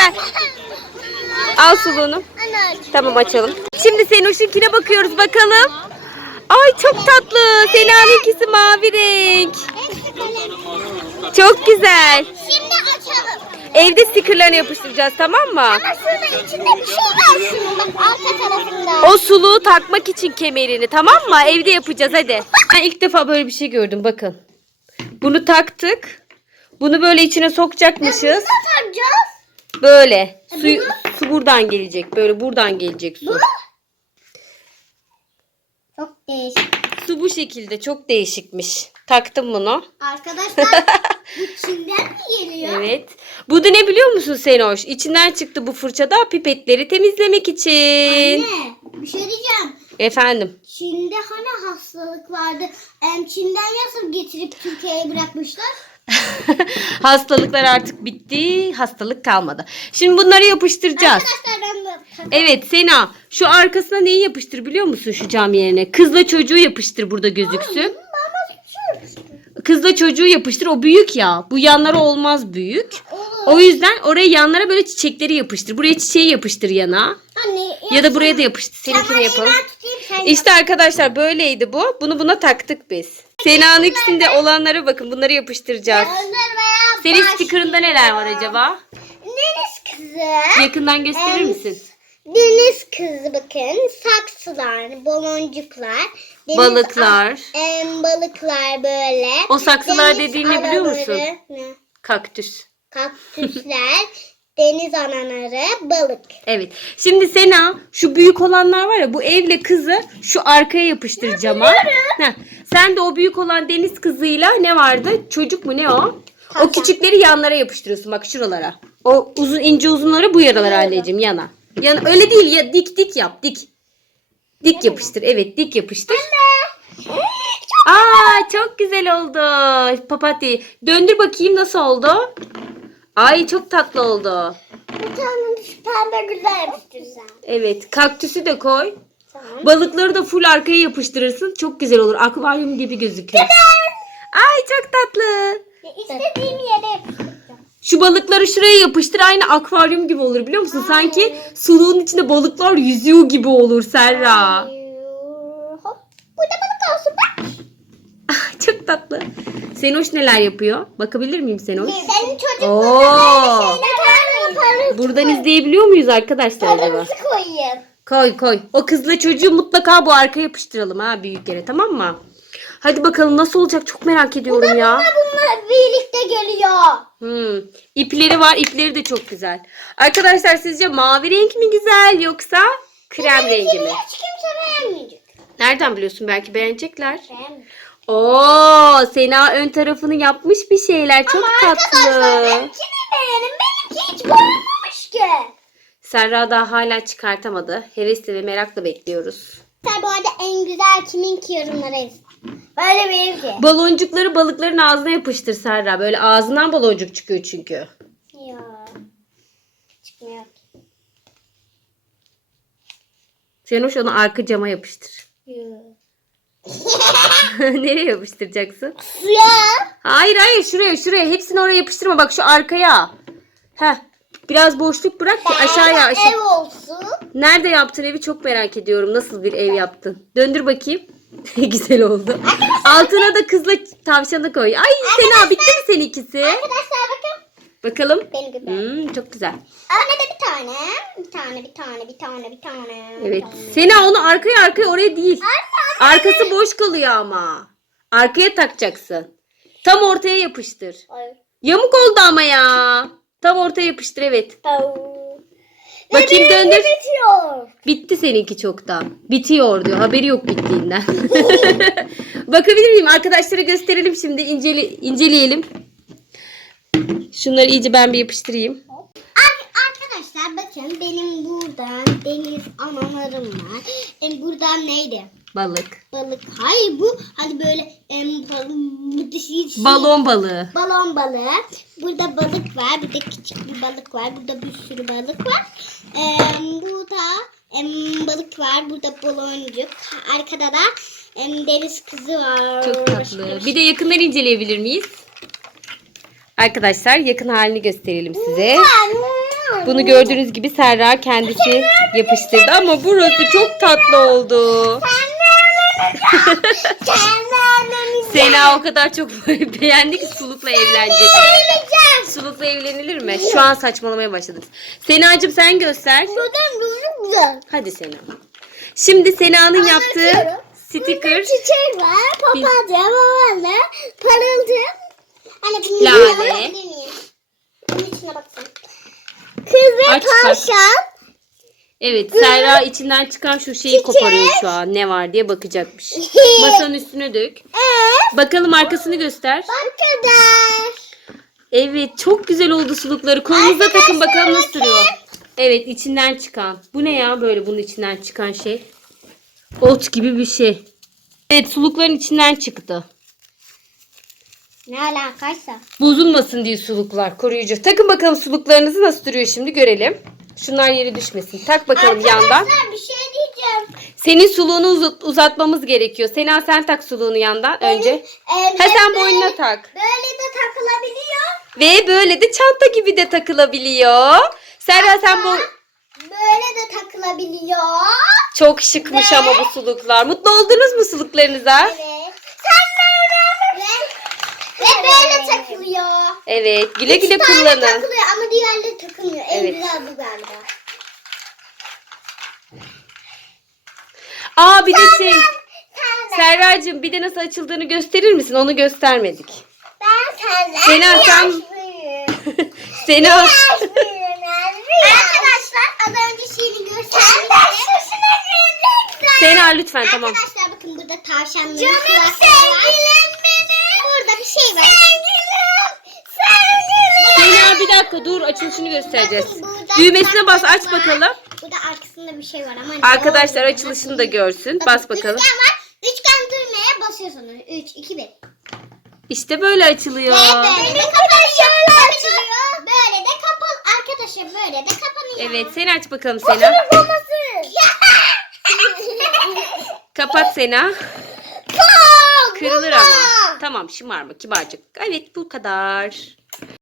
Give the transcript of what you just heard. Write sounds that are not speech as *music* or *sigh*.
ver. Al suluğunu. Tamam açalım. Şimdi Senoş'unkine bakıyoruz bakalım. Ay çok tatlı. Sena'nınkisi mavi renk. Çok güzel. Şimdi açalım. Evde stickerlarını yapıştıracağız tamam mı? Ama şurada içinde bir şey var şunun bak arka tarafında. O suluğu takmak için kemerini tamam mı? Evde yapacağız hadi. Ben ilk defa böyle bir şey gördüm bakın. Bunu taktık. Bunu böyle içine sokacakmışız. Nasıl takacağız? Böyle. Su, su buradan gelecek. Böyle buradan gelecek su. Çok değişik. Su bu şekilde. Çok değişikmiş. Taktım bunu. Arkadaşlar *laughs* bu Çin'den mi geliyor? Evet. Bu da ne biliyor musun Senoş? İçinden çıktı bu fırçada pipetleri temizlemek için. Anne bir şey diyeceğim. Efendim. Çin'de hani hastalık vardı. Em, Çin'den nasıl getirip Türkiye'ye bırakmışlar? *laughs* Hastalıklar artık bitti. Hastalık kalmadı. Şimdi bunları yapıştıracağız. Arkadaşlar ben de Evet Sena şu arkasına neyi yapıştır biliyor musun şu cam yerine? Kızla çocuğu yapıştır burada gözüksün. Kızla çocuğu yapıştır o büyük ya. Bu yanlara olmaz büyük. O yüzden oraya yanlara böyle çiçekleri yapıştır. Buraya çiçeği yapıştır yana. Anne Ya da buraya da yapıştır. Seninkini yapalım. Sen İşte arkadaşlar böyleydi bu. Bunu buna taktık biz. Sena'nın ikisinde olanlara bakın. Bunları yapıştıracağız. Senin sticker'ında neler var acaba? Deniz kızı. Yakından gösterir Em, misin? Deniz kızı bakın. Saksılar, baloncuklar. Deniz Balıklar. Em, balıklar böyle. O saksılar Deniz dediğin ne biliyor musun? Ne? Kaktüs. Kaktüsler, *laughs* deniz anaları, balık. Evet. Şimdi Sena şu büyük olanlar var ya bu evle kızı şu arkaya yapıştıracağım ha. Heh. Sen de o büyük olan deniz kızıyla ne vardı? Çocuk mu ne o? O küçükleri yanlara yapıştırıyorsun bak şuralara. O uzun ince uzunları bu yaralara anneciğim yana. Yana öyle değil ya dik dik yap dik. Dik yapıştır. Evet dik yapıştır. Aa çok güzel oldu. Papatya. Döndür bakayım nasıl oldu? Ay çok tatlı oldu. Bir tane pembe güzel yapıştıracağım. Evet kaktüsü de koy. Balıkları da full arkaya yapıştırırsın. Çok güzel olur. Akvaryum gibi gözüküyor. Ay çok tatlı. İstediğim yere yapıştıracağım. Şu balıkları şuraya yapıştır. Aynı akvaryum gibi olur biliyor musun? Sanki suluğun içinde balıklar yüzüyor gibi olur Serra. Hop. Burada balık olsun bak. Ah, çok tatlı. Senoş neler yapıyor? Bakabilir miyim Senoş? Senin çocukluğunda Oo. böyle şeyler yaparız. Buradan izleyebiliyor muyuz arkadaşlar acaba? Paramızı koyayım. Koy koy. O kızla çocuğu mutlaka bu arkaya yapıştıralım ha büyük yere tamam mı? Hadi bakalım nasıl olacak çok merak ediyorum ya. Bunlar bunlar birlikte geliyor. Hmm. İpleri var. İpleri de çok güzel. Arkadaşlar sizce mavi renk mi güzel yoksa krem rengi mi? Hiç kimse beğenmeyecek. Nereden biliyorsun? Belki beğenecekler. Beğenmeyecek. Oo, Sena ön tarafını yapmış bir şeyler. Çok Arkadaşlar tatlı. benimkini beğenin. Benimki hiç ki. Serra daha hala çıkartamadı. Hevesle ve merakla bekliyoruz. Bu arada en güzel kiminki yorumlara yazın. Böyle benimki. Baloncukları balıkların ağzına yapıştır Serra. Böyle ağzından baloncuk çıkıyor çünkü. Ya. Çıkmıyor. Senoş onu arka cama yapıştır. Ya. *laughs* Nereye yapıştıracaksın? Suya. Hayır hayır şuraya şuraya. Hepsini oraya yapıştırma. Bak şu arkaya. Heh. Biraz boşluk bırak ki aşağıya aşağı. Ev olsun. Nerede yaptın evi çok merak ediyorum. Nasıl bir ev yaptın? Döndür bakayım. *laughs* Güzel oldu. Altına da kızla tavşanı koy. Ay Sena bitti mi senin ikisi? Arkadaşlar bakın. Bakalım. Benim gibi. Hmm, çok güzel. Anne de bir tane. Bir tane, bir tane, bir tane, bir tane. Evet. Sena onu arkaya arkaya oraya değil. Anne. Arkası boş kalıyor ama. Arkaya takacaksın. Tam ortaya yapıştır. Ay. Yamuk oldu ama ya. Tam ortaya yapıştır evet. Au. Bakayım Benim de döndür. bitiyor. Bitti seninki çoktan. Bitiyor diyor. Haberi yok bittiğinden. *laughs* Bakabilir miyim? Arkadaşlara gösterelim şimdi. İncele, inceleyelim. Şunları iyice ben bir yapıştırayım. Ar- Arkadaşlar bakın benim buradan deniz analarım var. Em, buradan neydi? Balık. Balık. Hayır bu hani böyle em, Balon balığı. balon balığı. Burada balık var. Burada küçük bir balık var. Burada bir sürü balık var. Em, burada em, balık var. Burada baloncuk. Arkada da em, deniz kızı var. Çok tatlı. Bir de yakından inceleyebilir miyiz? Arkadaşlar yakın halini gösterelim size. Bunu gördüğünüz gibi Serra kendisi yapıştırdı ama burası çok tatlı oldu. *laughs* Sena o kadar çok *laughs* beğendi ki Suluk'la evlenecek. Suluk'la evlenilir mi? Şu an saçmalamaya başladık. Senacığım sen göster. Şuradan çok güzel. Hadi Sena. Şimdi Sena'nın yaptığı sticker. Çiçek var, papatya, babaanne, parıltı. Hani bunu Lale. yapabilir miyim? Bunun içine baksana. Kız ve Aç, tavşan. Evet Serra içinden çıkan şu şeyi koparıyor şu an. Ne var diye bakacakmış. Masanın üstüne dök. Bakalım arkasını göster. kadar. Evet çok güzel oldu sulukları. Kolunuza takın bakalım nasıl duruyor. Evet içinden çıkan. Bu ne ya böyle bunun içinden çıkan şey? Ot gibi bir şey. Evet sulukların içinden çıktı. Ne alakaysa. Bozulmasın diye suluklar koruyucu. Takın bakalım suluklarınızı nasıl duruyor şimdi görelim. Şunlar yere düşmesin. Tak bakalım yandan. Arkadaşlar bir şey diyeceğim. Senin suluğunu uzat- uzatmamız gerekiyor. Sena sen tak suluğunu yandan önce. Ee, Ha sen böyle- boynuna tak. Böyle de takılabiliyor. Ve böyle de çanta gibi de takılabiliyor. Serra sen bu Böyle de takılabiliyor. çok şıkmış ama bu suluklar. Mutlu oldunuz mu suluklarınıza? Evet. Sen böyle. Ve, ve böyle takılıyor. Evet. Güle güle Üç tane kullanın. takılıyor ama diğerleri takılmıyor. En Evet. güzel bu galiba. Aa bir de şey. Sen Serracığım bir de nasıl açıldığını gösterir misin? Onu göstermedik. Ben senden Sena, biraz sen- büyüğüm. Sena Biraz büyüğüm. Arkadaşlar az önce şeyini göstermiştim. Sen şuşuna Sena lütfen tamam. Arkadaşlar bakın burada tavşanların kulakları var. sevgilim benim. Burada bir şey var. Sevgilim. Sevgilim. Sena bir dakika dur açılışını göstereceğiz. Düğmesine bas aç bakalım. Burada arkasında bir şey var ama. Arkadaşlar açılışını da görsün. Bas bakalım. Üçgen var. Üçgen düğmeye basıyorsunuz. 3, 2, 1. İşte böyle açılıyor. Ve böyle de kapanıyor. Böyle de kapalı. Arkadaşlar böyle de kapanıyor. Evet sen aç bakalım Sena. *laughs* *laughs* Kapat Sena. Kırılır ama. Tamam şımarma kibarcık. Evet bu kadar.